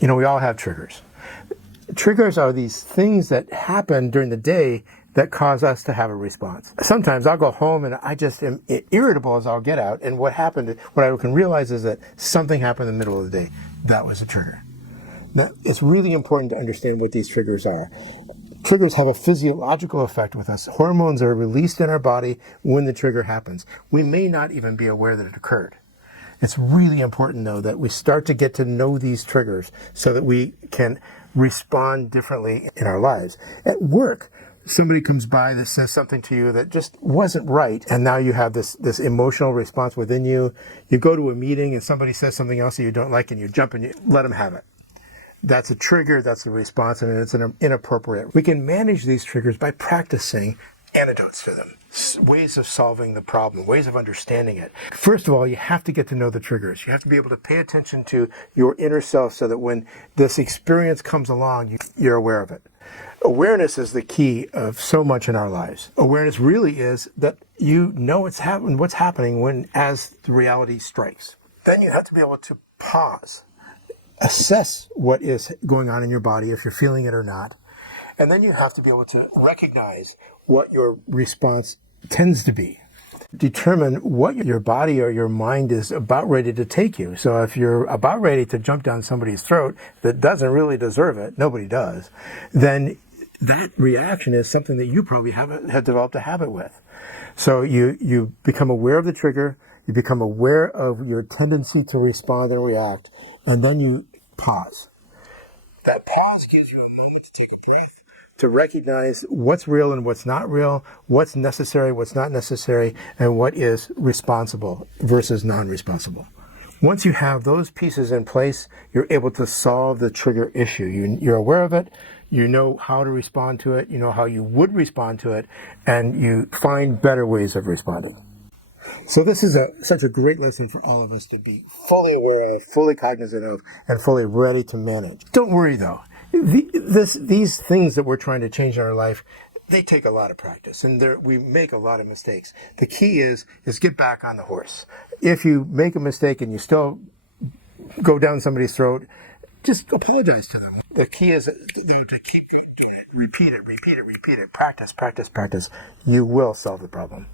We all have triggers. Triggers are these things that happen during the day that cause us to have a response. Sometimes I'll go home and I just am irritable as I'll get out, and what I can realize is that something happened in the middle of the day. That was a trigger. Now, it's really important to understand what these triggers are. Triggers have a physiological effect with us. Hormones are released in our body when the trigger happens. We may not even be aware that it occurred. It's really important, though, that we start to get to know these triggers so that we can respond differently in our lives. At work, somebody comes by that says something to you that just wasn't right, and now you have this emotional response within you. You go to a meeting and somebody says something else that you don't like, and you jump and you let them have it. That's a trigger, that's a response, and it's inappropriate. We can manage these triggers by practicing antidotes to them, ways of solving the problem, ways of understanding it. First of all, you have to get to know the triggers. You have to be able to pay attention to your inner self so that when this experience comes along, you're aware of it. Awareness is the key of so much in our lives. Awareness really is that you know what's happening as the reality strikes. Then you have to be able to pause, assess what is going on in your body, if you're feeling it or not. And then you have to be able to recognize what your response tends to be. Determine what your body or your mind is about ready to take you. So if you're about ready to jump down somebody's throat that doesn't really deserve it, nobody does, then that reaction is something that you probably have developed a habit with. So you become aware of the trigger, you become aware of your tendency to respond and react, and then you pause. That pause gives you a moment to take a breath, to recognize what's real and what's not real, what's necessary, what's not necessary, and what is responsible versus non-responsible. Once you have those pieces in place, you're able to solve the trigger issue. You're aware of it, you know how to respond to it, you know how you would respond to it, and you find better ways of responding. So this is such a great lesson for all of us to be fully aware of, fully cognizant of, and fully ready to manage. Don't worry though. These things that we're trying to change in our life, they take a lot of practice, and we make a lot of mistakes. The key is get back on the horse. If you make a mistake and you still go down somebody's throat, just apologize to them. The key is to keep doing it. Repeat it. Practice. You will solve the problem.